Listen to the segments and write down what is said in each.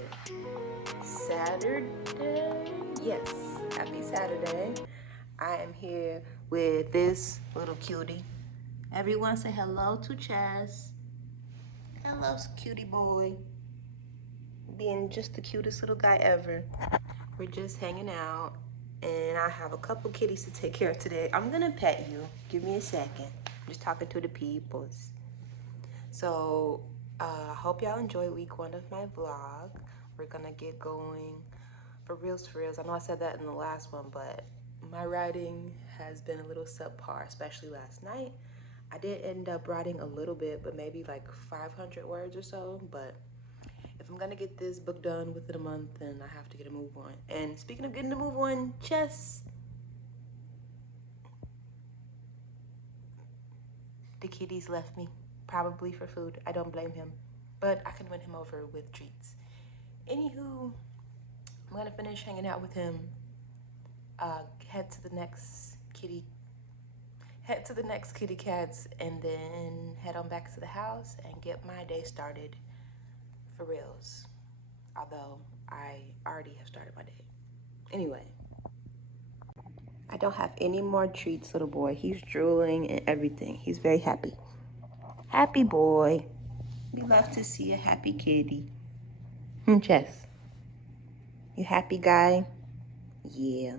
it? Saturday? Yes, happy Saturday. I am here with this little cutie. Everyone say hello to Chaz. Hello, cutie boy. Being just the cutest little guy ever. We're just hanging out, and I have a couple kitties to take care of today. I'm gonna pet you. Give me a second. I'm just talking to the peoples. So, I hope y'all enjoy week 1 of my vlog. We're gonna get going for reals, for reals. I know I said that in the last one, but my writing has been a little subpar, especially last night. I did end up writing a little bit, but maybe like 500 words or so. But if I'm gonna get this book done within a month, then I have to get a move on. And speaking of getting a move on, Chess, the kitties left me, probably for food. I don't blame him, but I can win him over with treats. Anywho, I'm gonna finish hanging out with him. Head to the next kitty cats, and then head on back to the house and get my day started for reals. Although I already have started my day. Anyway, I don't have any more treats, little boy. He's drooling and everything. He's very happy. Happy boy. We love to see a happy kitty. Chess, you happy guy? Yeah.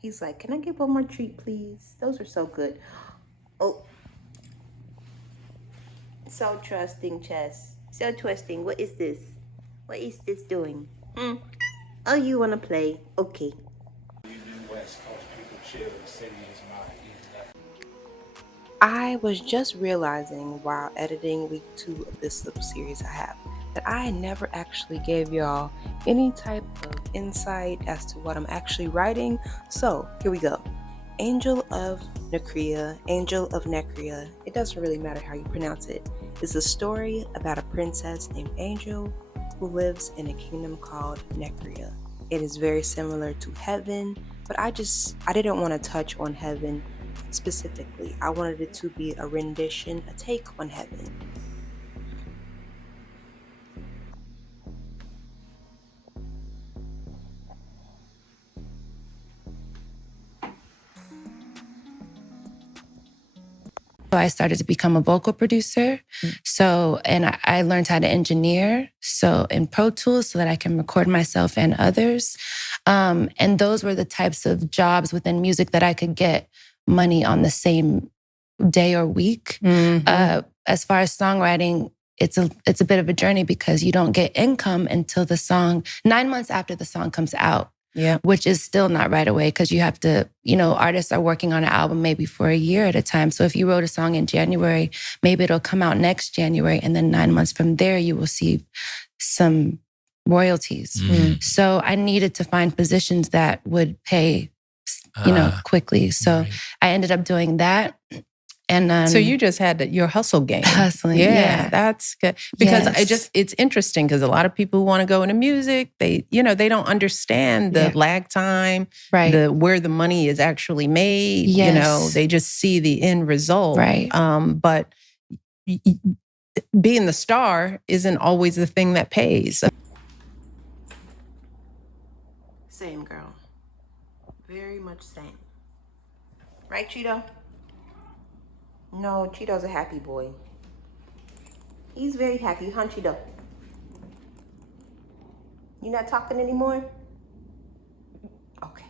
He's like, can I get one more treat, please? Those are so good. Oh, so trusting, Chess. So trusting. What is this? What is this doing? Oh, you want to play? Okay. I was just realizing while editing week 2 of this little series I have that I never actually gave y'all any type of insight as to what I'm actually writing. So here we go. Angel of Necrea, Angel of Necrea, it doesn't really matter how you pronounce it, is a story about a princess named Angel who lives in a kingdom called Necrea. It is very similar to heaven, but I didn't want to touch on heaven specifically. I wanted it to be a rendition, a take on heaven. I started to become a vocal producer. And I learned how to engineer. So in Pro Tools so that I can record myself and others. And those were the types of jobs within music that I could get money on the same day or week. As far as songwriting, it's a bit of a journey because you don't get income until the song, 9 months after the song comes out. Yeah. Which is still not right away because you have to, artists are working on an album maybe for a year at a time. So if you wrote a song in January, maybe it'll come out next January. And then 9 months from there, you will see some royalties. So I needed to find positions that would pay, quickly. So I ended up doing that. And so you just had your hustle game. Hustling. Yeah, that's good. Because it's interesting because a lot of people who want to go into music, they don't understand the lag time, right? Where the money is actually made. Yes. They just see the end result. Right. But being the star isn't always the thing that pays. Same, girl. Very much same. Right, Cheeto? No, Cheeto's a happy boy. He's very happy, huh, Cheeto? You not talking anymore? Okay.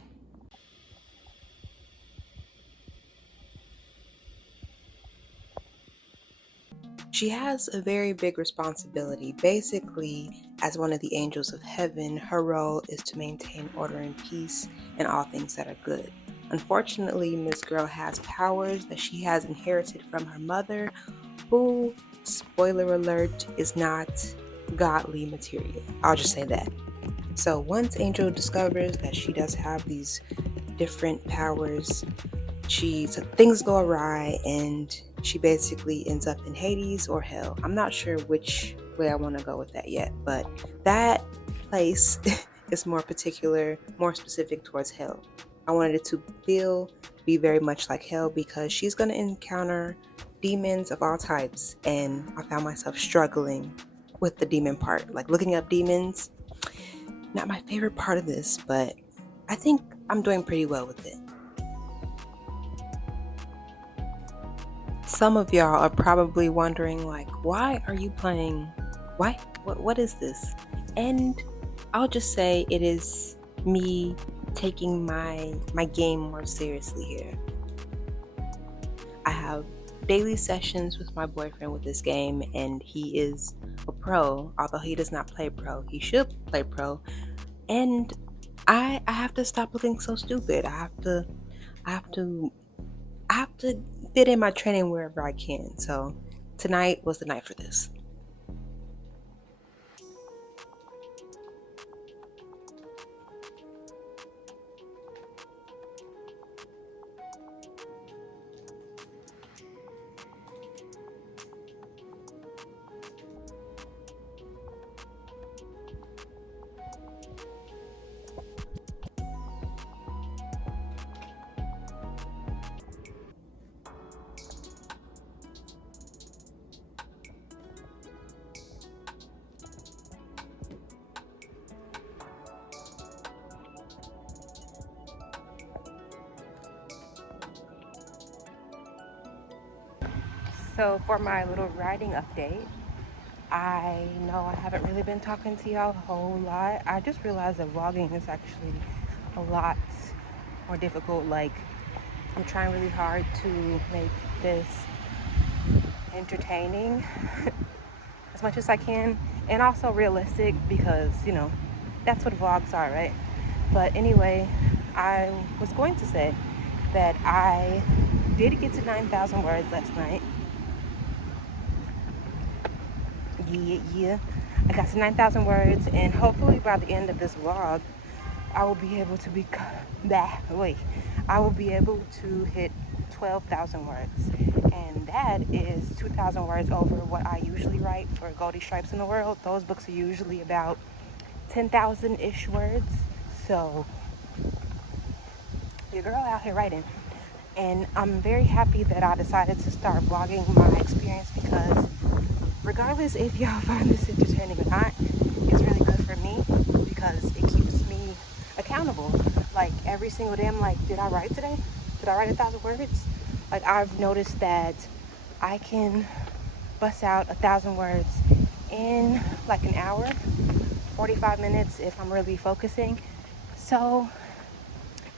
She has a very big responsibility. Basically, as one of the angels of heaven, her role is to maintain order and peace in all things that are good. Unfortunately, Miss Girl has powers that she has inherited from her mother, who, spoiler alert, is not godly material. I'll just say that. So once Angel discovers that she does have these different powers, things go awry and she basically ends up in Hades or hell. I'm not sure which way I want to go with that yet, but that place is more specific towards hell. I wanted it to be very much like hell because she's going to encounter demons of all types, and I found myself struggling with the demon part, like looking up demons. Not my favorite part of this, but I think I'm doing pretty well with it. Some of y'all are probably wondering, like, why are you playing? Why? What is this? And I'll just say it is me taking my game more seriously here. I have daily sessions with my boyfriend with this game, and he is a pro. Although he does not play pro, he should play pro. And I have to stop looking so stupid. I have to fit in my training wherever I can. So tonight was the night for this. So for my little writing update, I know I haven't really been talking to y'all a whole lot. I just realized that vlogging is actually a lot more difficult. Like, I'm trying really hard to make this entertaining as much as I can, and also realistic, because, you know, that's what vlogs are, right? But anyway, I was going to say that I did get to 9,000 words last night. Yeah. I got to 9,000 words, and hopefully by the end of this vlog, I will be able to hit 12,000 words, and that is 2,000 words over what I usually write for Goldie Stripes in the World. Those books are usually about 10,000-ish words, so your girl out here writing. And I'm very happy that I decided to start vlogging my experience, because regardless if y'all find this entertaining or not, it's really good for me because it keeps me accountable. Like, every single day I'm like, did I write today? Did I write 1,000 words? Like, I've noticed that I can bust out 1,000 words in like an hour, 45 minutes if I'm really focusing. So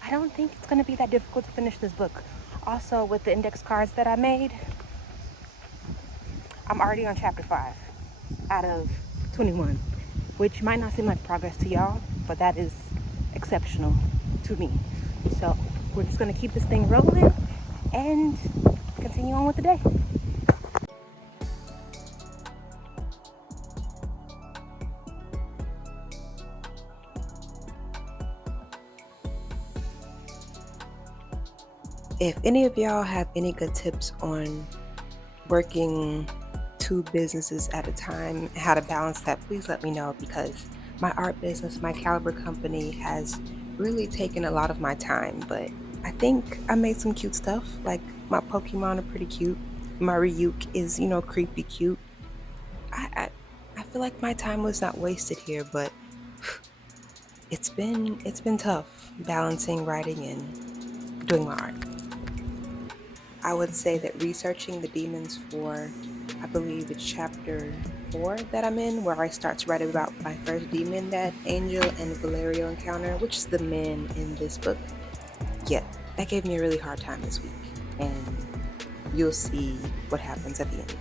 I don't think it's gonna be that difficult to finish this book. Also, with the index cards that I made, I'm already on chapter 5 out of 21, which might not seem like progress to y'all, but that is exceptional to me. So we're just gonna keep this thing rolling and continue on with the day. If any of y'all have any good tips on working 2 businesses at a time, how to balance that, please let me know, because my art business, my Caliber company, has really taken a lot of my time. But I think I made some cute stuff. Like, my Pokemon are pretty cute. My Ryuk is, creepy cute. I feel like my time was not wasted here, but it's been tough balancing writing and doing my art. I would say that researching the demons for, I believe it's chapter 4 that I'm in, where I start to write about my first demon that Angel and Valerio encounter, which is the men in this book. Yeah, that gave me a really hard time this week, and you'll see what happens at the end.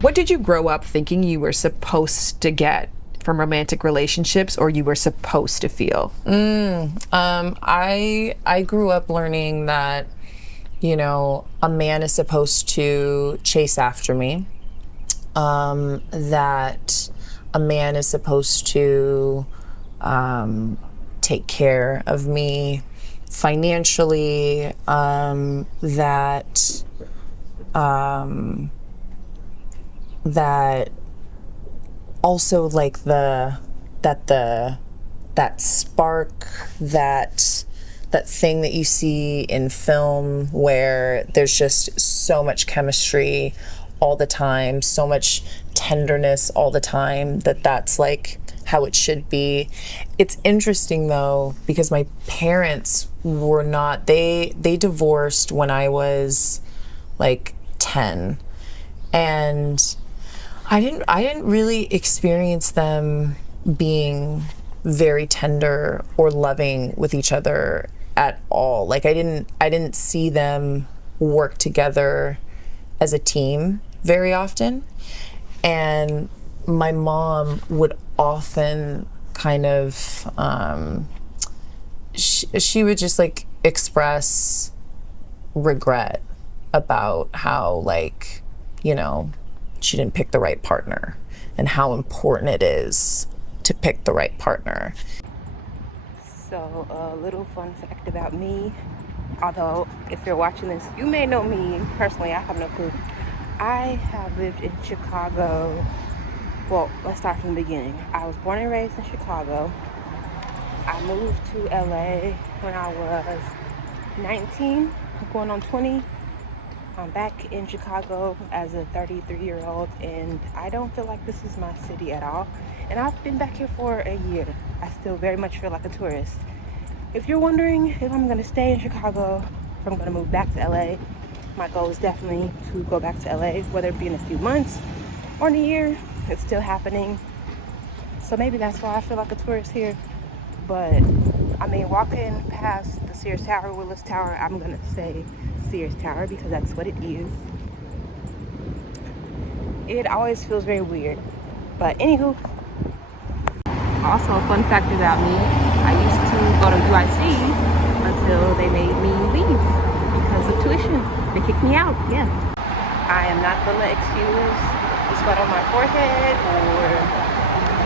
What did you grow up thinking you were supposed to get from romantic relationships, or you were supposed to feel? I grew up learning that, a man is supposed to chase after me, that a man is supposed to take care of me financially, that also, like, the that spark, that thing that you see in film where there's just so much chemistry all the time, so much tenderness all the time, that's like how it should be. It's interesting though, because my parents were not, they divorced when I was like 10, and I didn't really experience them being very tender or loving with each other at all. Like I didn't see them work together as a team very often. And my mom would often kind of she would just like express regret about how, like, you know, she didn't pick the right partner and how important it is to pick the right partner. So a little fun fact about me, although if you're watching this, you may know me personally, I have no clue. I have lived in Chicago. Well, let's start from the beginning. I was born and raised in Chicago. I moved to LA when I was 19, going on 20. I'm back in Chicago as a 33-year-old, and I don't feel like this is my city at all. And I've been back here for a year. I still very much feel like a tourist. If you're wondering if I'm gonna stay in Chicago, if I'm gonna move back to LA, my goal is definitely to go back to LA, whether it be in a few months or in a year. It's still happening. So maybe that's why I feel like a tourist here. But I mean, walking past the Sears Tower, Willis Tower, I'm gonna say Sears Tower because that's what it is. It always feels very weird. But anywho, also a fun fact about me, I used to go to UIC until they made me leave because of tuition. They kicked me out, yeah. I am not gonna excuse the sweat on my forehead or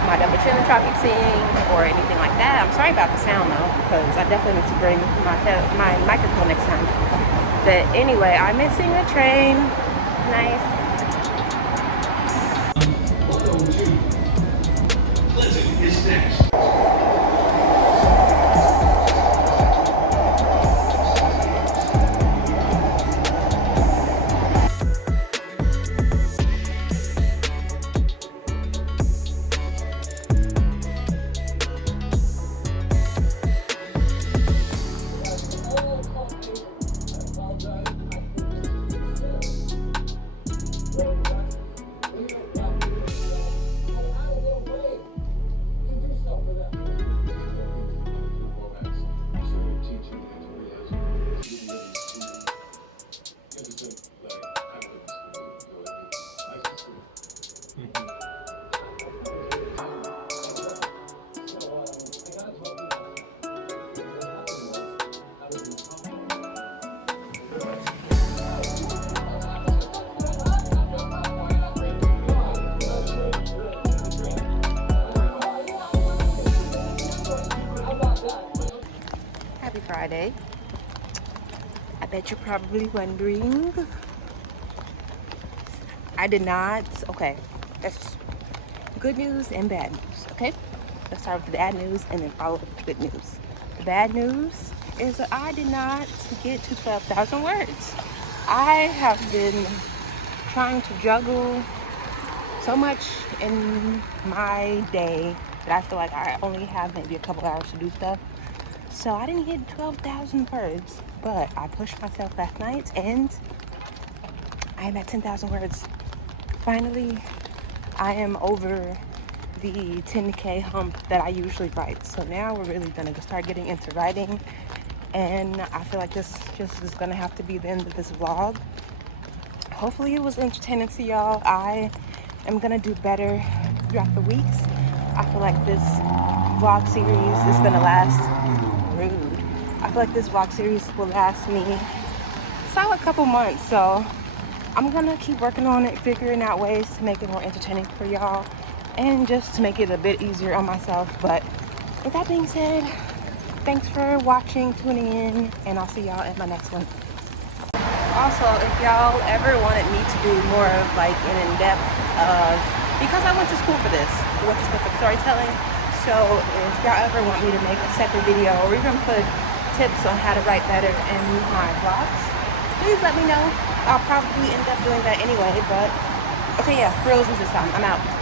my double chin that y'all keep seeing or anything like that. I'm sorry about the sound though, because I definitely need to bring my microphone next time. But anyway, I'm missing a train. Nice. Clinton is next. Happy Friday. I bet you're probably wondering. I did not. Okay, that's good news and bad news. Okay, let's start with the bad news and then follow with the good news. The bad news is that I did not get to 12,000 words. I have been trying to juggle so much in my day that I feel like I only have maybe a couple hours to do stuff. So I didn't hit 12,000 words, but I pushed myself last night and I am at 10,000 words. Finally, I am over the 10K hump that I usually write. So now we're really gonna start getting into writing, and I feel like this just is gonna have to be the end of this vlog. Hopefully it was entertaining to y'all. I am gonna do better throughout the weeks. I feel like this vlog series is gonna last rude. I feel like this vlog series will last me a solid couple months, so I'm gonna keep working on it, figuring out ways to make it more entertaining for y'all and just to make it a bit easier on myself. But with that being said, thanks for watching, tuning in, and I'll see y'all in my next one. Also, if y'all ever wanted me to do more of like an in-depth of, because I went to school for this, I went to school for storytelling, So if y'all ever want me to make a separate video or even put tips on how to write better and use my blocks, please let me know. I'll probably end up doing that anyway, but okay, yeah, reels is this time. I'm out.